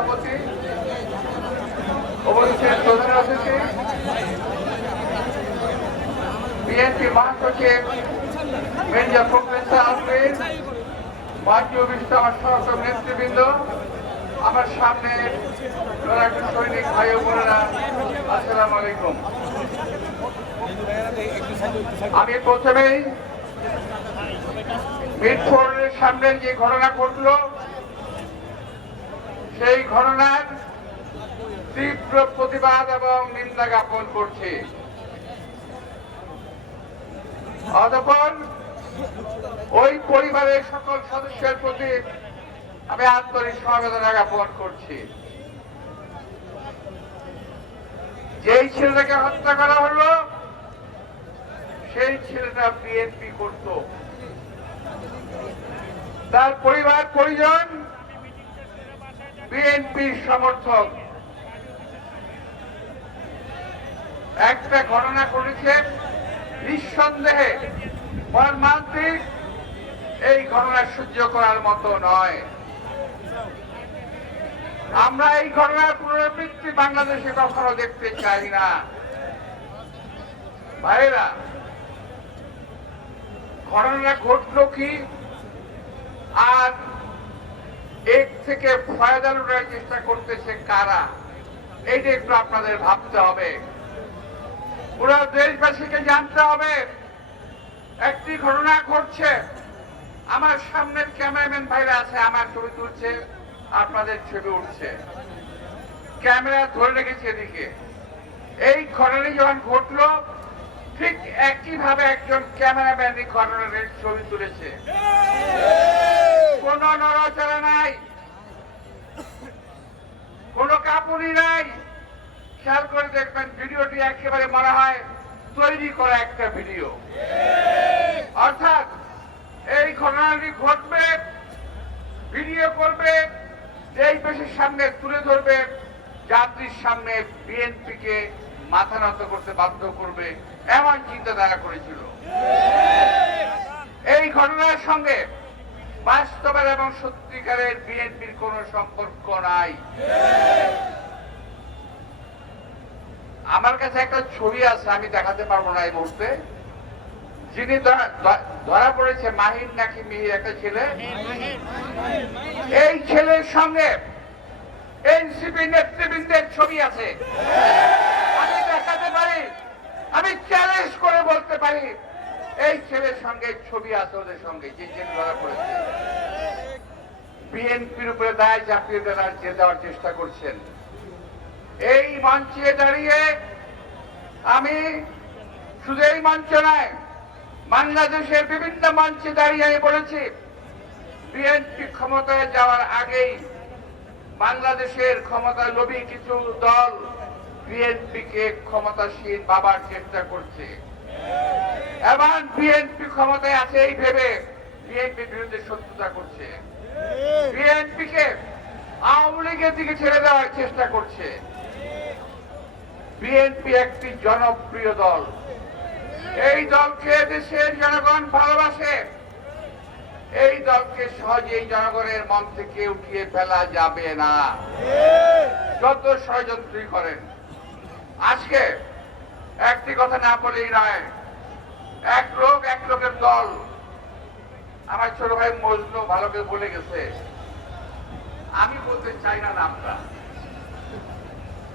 সভাপতি উপস্থিত প্রধান অতিথি, বিএনপি মহাসচিব মির্জা ফখরুল আলমীর জাতীয় বিশ্ব আমার সহসব নেতৃবৃন্দ, আমার সামনে সৈনিক ভাই বোনেরা, আসসালামু আলাইকুম। আমি প্রথমেই মিরপুরের সামনে যে ঘটনা ঘটলো সেই ঘটনার তীব্র প্রতিবাদ এবং নিন্দা জ্ঞাপন করছি। অতঃপর ওই পরিবারের সকল সদস্যের প্রতি আমি আন্তরিক সমবেদনা জ্ঞাপন করছি। যেই ছেলেটাকে হত্যা করা হলো, সেই ছেলেটা বিএনপি করত। তার পরিবার, পরিজন বিএনপির সমর্থক। একটা ঘটনা ঘটেছে নিঃসন্দেহে, মর্মান্তিক। এই ঘটনা সহ্য করার মতো নয়। আমরা এই ঘটনার পুনরাবৃত্তি বাংলাদেশে কখনো দেখতে চাই না। ভাইরা ঘটনা ঘটলো কি? আর এর থেকে ফায়দা লুটার চেষ্টা করতেছে কারা? এইটা একটু আপনাদের ভাবতে হবে। পুরো দেশবাসীকে জানতে হবে, একটি ঘটনা ঘটছে। আমার সামনের ক্যামেরাম্যান ভাইরা আছে, আমার ছবি তুলছে, আপনাদের ছবি উঠছে। ক্যামেরা ধরে রেখেছে এদিকে। এই ঘটনাটি যখন ঘটলো, ঠিক একইভাবে একজন ক্যামেরাম্যান এই ঘটনার ছবি তুলেছে। কোন নড়াচড়া নাই। কোন কাপুরি নাই। খেয়াল করে দেখবেন ভিডিওটি একেবারে মনে হয় তৈরি করা একটা ভিডিও। অর্থাৎ এই ঘটনাটি ঘটবে, ভিডিও করবে, যেই পেশের সামনে তুলে ধরবে, যাত্রীর সামনে বিএনপিকে মাথা নত করতে বাধ্য করবে, এমন চিন্তাধারা করেছিল। এই ঘটনার সঙ্গে বাস্তবের এবং সত্যিকারের বিএনপির কোন সম্পর্ক নাই। আমার কাছে একটা ছবি আছে, আমি দেখাতে পারব না এই মুহূর্তে। যিনি ধরা- পড়েছে মাহিন নাকি মিহির, একটা ছেলে। এই ছেলের সঙ্গে এনসিপি নেতৃবৃন্দের ছবি আছে। আমি দেখাতে পারি, আমি চ্যালেঞ্জ করে বলতে পারি। এই ছেলের সঙ্গে, ছবি আছে ওদের সঙ্গে যে ছেলে ধরা পড়েছে বিএনপির উপরে দায় চাপিয়ে দেওয়ার যে দেওয়ার চেষ্টা করছেন। এই মঞ্চে দাঁড়িয়ে আমি শুধু এই মঞ্চ নয়, বাংলাদেশের বিভিন্ন মঞ্চে দাঁড়িয়ে আমি বলেছি, বিএনপি ক্ষমতায় যাওয়ার আগেই বাংলাদেশের ক্ষমতায় লোভী কিছু দল বিএনপিকে ক্ষমতাসীন বাবার চেষ্টা করছে। এবং বিএনপি ক্ষমতায় আছে এই ভেবে বিএনপি বিরুদ্ধে শত্রুতা করছে। বিএনপিকে আওয়ামী লীগের দিকে ছেড়ে দেওয়ার চেষ্টা করছে। বিএনপি একটি জনপ্রিয় দল। এই দলকে দেশের জনগণ ভালোবাসে। এই দলকে সহজেই জনগণের মন থেকে উঠিয়ে ফেলা যাবে না। যত ষড়যন্ত্রী করেন, আজকে একটি কথা না বলেই নয় এক লোক এক লোকের দল। আমার ছোট ভাই মজনু ভালো করে বলে গেছে, আমি বলতে চাই না নামটা।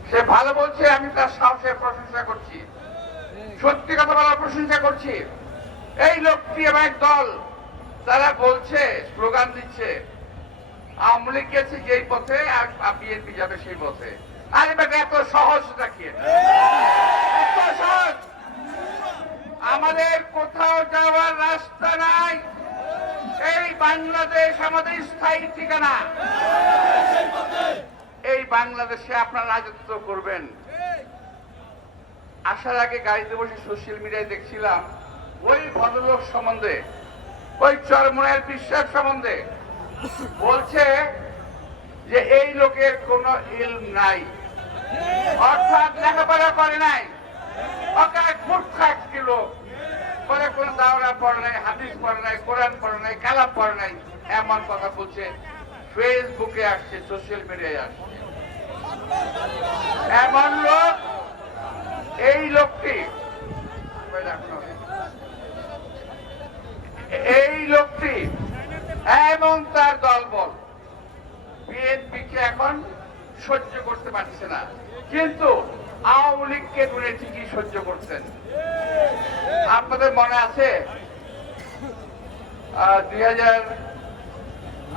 সে ভালো বলছে, আমি তার সাহসের প্রশংসা করছি। সত্যি কথা বলার প্রশংসা করছি। এই লোকটি এবং দল, তারা বলছে, স্লোগান দিচ্ছে, আওয়ামী লীগ গেছে যেই পথে আর বিএনপি যাবে সেই পথে। আরে বেটা এত সহজ এত সহজ। আমাদের কোথাও যাওয়ার রাস্তা নাই। এই বাংলাদেশ আমাদের স্থায়ী ঠিকানা। এই বাংলাদেশে আপনারা রাজত্ব করবেন। আসার আগে গাড়িতে বসে সোশ্যাল মিডিয়ায় দেখছিলাম ওই ভদ্রলোক সম্বন্ধে ওই চরমনের বিশ্বাস সম্বন্ধে বলছে যে এই লোকের কোনো ইলম নাই। অর্থাৎ লেখাপড়া করে নাই। লোক? নাই, হাদিস নাই, কোরআন নাই নাই, এমন কথা বলছে। ফেসবুকে আসছে সোশ্যাল মিডিয়ায় এমন লোক, এই লোকটি এই লোকটি এবং তার দলবল সহ্য করতে পারছে না। কিন্তু আওয়ামী লীগকে দূরে ঠিকই সহ্য করছেন। আপনাদের মনে আছে? দুই হাজার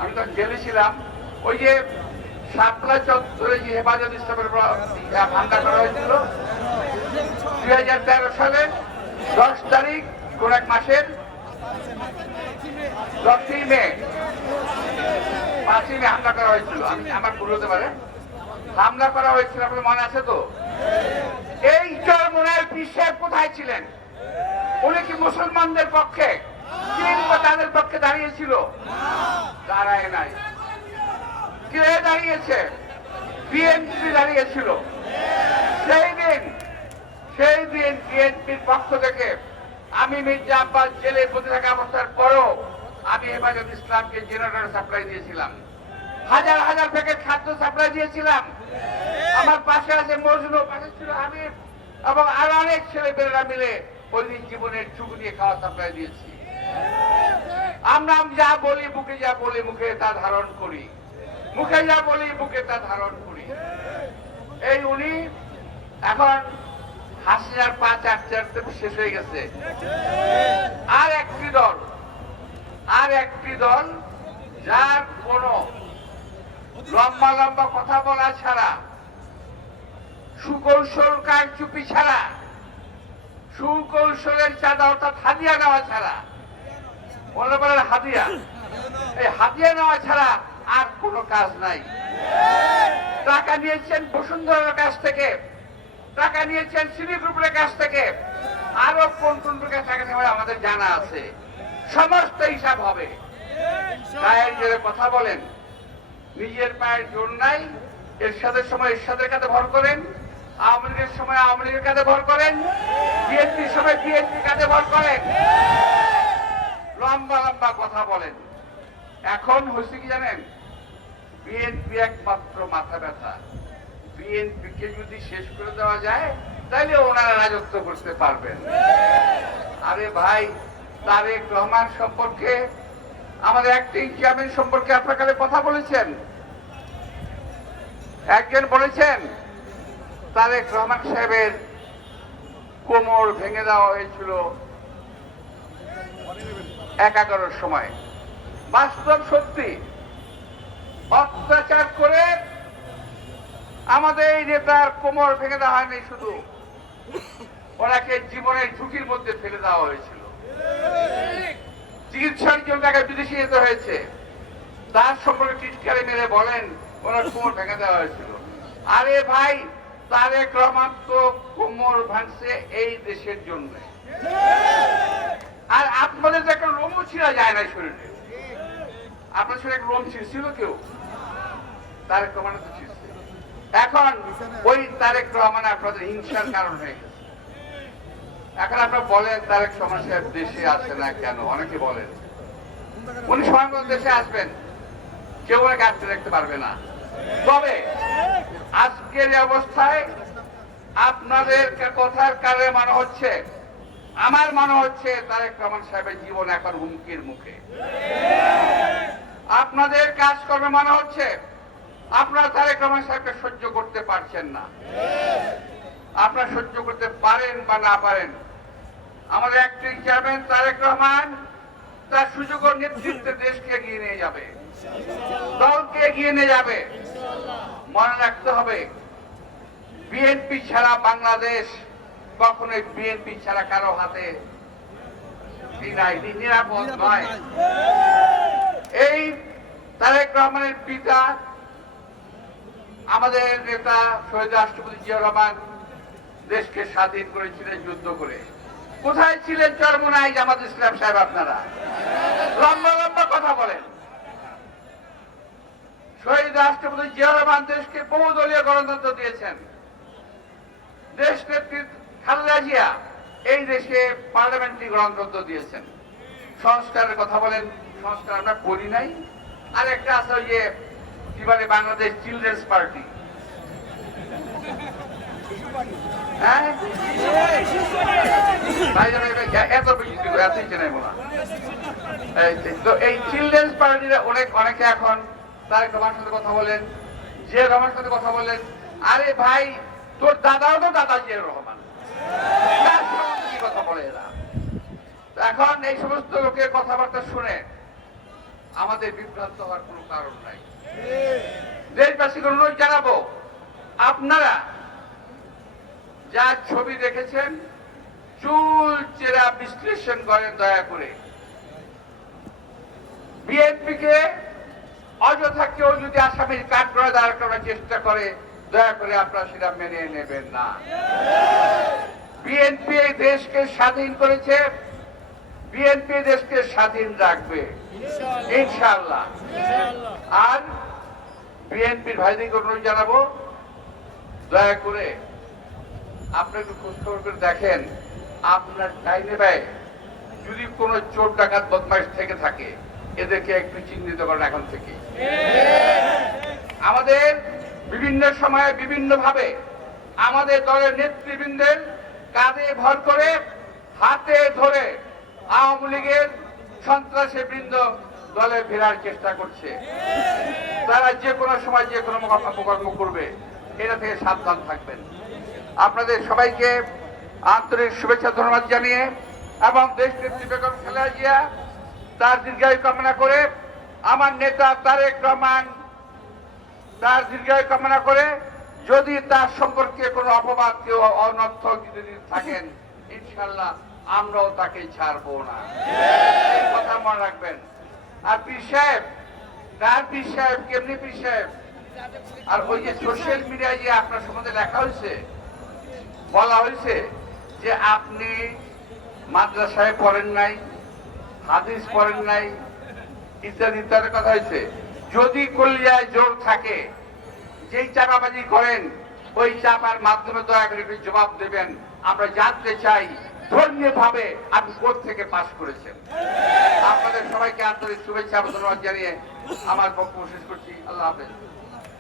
আমি তো গেলেছিলাম ওই যে শাপলা চত্বরে যে হেফাজত ইসলামের হামলা করা হয়েছিল দুই হাজার তেরো সালে, দশ তারিখ, কোন এক মাসের, দশই মে, পাঁচই মে হামলা করা হয়েছিল। আমি আমার ভুল হতে পারে। হামলা করা হয়েছিল আপনার মনে আছে তো? এই চরমনের বিশ্বের কোথায় ছিলেন? উনি কি মুসলমানদের পক্ষে? তাদের পক্ষে দাঁড়িয়েছিল? দাঁড়ায় নাই। কে দাঁড়িয়েছে? বিএনপি দাঁড়িয়েছিল। সেই দিন সেই দিন বিএনপির পক্ষ থেকে আমি মির্জা আব্বাস জেলে বসে থাকা অবস্থার পরও আমি হেফাজত ইসলামকে জেনারেটর সাপ্লাই দিয়েছিলাম। হাজার হাজার প্যাকেট খাদ্য সাপ্লাই দিয়েছিলাম। আমার পাশে আছে মজনু, পাশে ছিল হাবিব এবং আরও অনেক ছেলেপেলেরা মিলে ওই জীবনের চুক দিয়ে খাওয়া সাপ্লাই দিয়েছি। আমরা যা বলি, বুকে যা বলি, মুখে তা ধারণ করি। মুখে যা বলি, বুকে তা ধারণ করি। এই উনি এখন হাসিনার পা চারটে চারটে শেষ হয়ে গেছে। আর একটি দল, আর একটি দল যার কোনো লম্বা লম্বা কথা বলা ছাড়া, সুকৌশল কারচুপি ছাড়া, সুকৌশলের চাঁদা অর্থাৎ হাদিয়া নেওয়া ছাড়া। বলে বলেন হাদিয়া? এই হাদিয়া নেওয়া ছাড়া আর কোনো কাজ নাই। টাকা নিয়েছেন বসুন্ধরার কাছ থেকে, টাকা নিয়েছেন সিনি গ্রুপের কাছ থেকে। আরও কোন কোন প্রকার টাকা নেওয়া আমাদের জানা আছে। সমস্ত হিসাব হবে। কথা বলেন। নিজের পায়ের জোর নাই, এরশাদের সময় এরশাদের কাছে ভর করেন, আওয়ামী লীগের সময় আওয়ামী লীগের কাছে ভর করেন, বিএনপির সময় বিএনপির কাছে ভর করেন। লম্বা লম্বা কথা বলেন। এখন হয়েছে কি জানেন? বিএনপি একমাত্র মাথা ব্যথা। বিএনপিকে যদি শেষ করে দেওয়া যায় তাহলে ওনারা রাজত্ব করতে পারবেন। আরে ভাই, তারেক রহমান সম্পর্কে আমাদের অ্যাক্টিং চেয়ারম্যান সম্পর্কে আপনার কথা বলেছেন। একজন বলেছেন, তারেক রহমান সাহেবের কোমর ভেঙে দেওয়া হয়েছিল একাগারোর সময়। বাস্তব সত্যি, অত্যাচার করে আমাদের এই নেতার কোমর ভেঙে দেওয়া হয়নি শুধু, ওনাকে জীবনের ঝুঁকির মধ্যে ফেলে দেওয়া হয়েছিল। চিকিৎসার জন্য তাকে বিদেশে যেতে হয়েছে। তার সম্পর্কে টিটকারে মেরে বলেন, ওনার কোমর ভেঙে দেওয়া হয়েছিল। আরে ভাই তারেক রহমান তো কোমর ভাঙছে এই দেশের জন্য। আর আপনাদের তো একটা লোমও ছিঁড়া যায় না শরীরে। আপনার শরীরে লোম ছিঁড়ছিল কেউ? তারেক রহমান তো ছিঁড়ছে। এখন ওই তারেক রহমান আপনাদের হিংসার কারণ হয়ে গেছে। এখন আপনারা বলেন তারেক সাহেব দেশে আসে না কেন? অনেকে বলেন। উনি সময় দেশে আসবেন। কেউ ওনাকে আসতে দেখতে পারবে না। তবে আজকের অবস্থায় আপনাদের কথার কারণে মনে হচ্ছে? আমার মনে হচ্ছে তারেক রহমান সাহেবের জীবন এখন হুমকির মুখে। আপনাদের কাজ করবে মনে হচ্ছে? আপনারা তারেক রহমান সাহেবকে সহ্য করতে পারছেন না। আপনারা সহ্য করতে পারেন বা না পারেন আমাদের অ্যাক্টিং চেয়ারম্যান তারেক রহমান তার সুযোগ নেতৃত্বে দেশকে এগিয়ে নিয়ে যাবে। দলকে এগিয়ে নিয়ে যাবে। মনে রাখতে হবে, বিএনপি ছাড়া বাংলাদেশ কখনোই বিএনপি ছাড়া কারও হাতে নিরাপদ নয়। এই তারেক রহমানের পিতা, আমাদের নেতা শহীদ রাষ্ট্রপতি জিয়া রহমান দেশকে স্বাধীন করেছিলেন যুদ্ধ করে। কোথায় ছিলেন চরমোনাই জামাত ইসলাম সাহেব আপনারা? লম্বা লম্বা কথা বলেন। শহীদ রাষ্ট্রপতি জিয়া রহমান দেশকে বহুদলীয় গণতন্ত্র দিয়েছেন। দেশ নেত্রী খালেদা জিয়া এই দেশে পার্লামেন্টারি গণতন্ত্র দিয়েছেন। সংস্কারের কথা বলেন, সংস্কার আমরা করি নাই। আর একটা আছে ওই যে, কি বলে বাংলাদেশ চিলড্রেন্স পার্টি। হ্যাঁ? ভাই জানো, এটা এত চেনাই বলা। তো এই চিলড্রেন্স পার্টির অনেক অনেকে এখন তারেক রহমানের সাথে কথা বলেন যে রহমানের সাথে কথা বলেন আরে ভাই তোর দাদাও তো দাদা জিয়া রহমান। তার কথা বলে এরা? এখন এই সমস্ত লোকের কথাবার্তা শুনে আমাদের বিভ্রান্ত হওয়ার কোনো কারণ নাই। দেশবাসীকে অনুরোধ জানাব আপনারা যা ছবি দেখেছেন চুল চেরা বিশ্লেষণ করেন দয়া করে। বিএনপিকে অযথা কেউ যদি আসামির কাঠ করে দাঁড় করার চেষ্টা করে, দয়া করে আপনারা সেটা মেনে নেবেন না। বিএনপি এই দেশকে স্বাধীন করেছে, বিএনপি দেশকে স্বাধীন রাখবে। ইনশাআল্লাহ। আর বিএনপির ভাইদেরকে অনুরোধ জানাব, দয়া করে আপনি একটু খোঁজখবর করে দেখেন আপনার টাইমে ব্যয়। যদি কোনো চোর ডাকাত বদমাইশ থেকে থাকে, এদেরকে একটু চিহ্নিত করেন এখন থেকে। আমাদের বিভিন্ন সময়ে বিভিন্ন ভাবে আমাদের দলের নেতৃবৃন্দের কাঁধে ভর করে, হাতে ধরে আওয়ামী লীগের সন্ত্রাসী বৃন্দ দলে ফেরার চেষ্টা করছে। তারা যে কোনো সময় যে কোনো অপকর্ম করবে, এটা থেকে সাবধান থাকবেন। আপনাদের সবাইকে আন্তরিক শুভেচ্ছা ধন্যবাদ জানিয়ে এবং দেশ নেত্রী বেগম খালেদা জিয়া তার দীর্ঘায়ু কামনা করে আমার নেতা তারেক রহমান তার দীর্ঘায়ু কামনা করে যদি তার সম্পর্কে কোনো অপবাদ কেউ অনর্থ যদি থাকেন ইনশাল্লাহ আমরাও তাকে ছাড়বো না। কথা মনে রাখবেন। আর পীর সাহেব, তার পীর সাহেব, কেমনি পীর সাহেব? আর ওই যে সোশ্যাল মিডিয়ায় যে আপনার সম্বন্ধে লেখা হয়েছে, বলা হয়েছে যে আপনি মাদ্রাসায় পড়েন নাই, হাদিস পড়েন নাই, ইত্যাদি ইত্যাদি কথা হয়েছে যদি কলিয়ায় জোর থাকে, যেই চাপাবাজি করেন, ওই চাপার মাধ্যমে দয়া করে জবাব দেবেন। আমরা জানতে চাই ধর্মীয় ভাবে আপনি থেকে পাশ করেছেন। আপনাদের সবাইকে আন্তরিক শুভেচ্ছা ধন্যবাদ জানিয়ে আমার বক্তব্য শেষ করছি। আল্লাহ হাফেজ।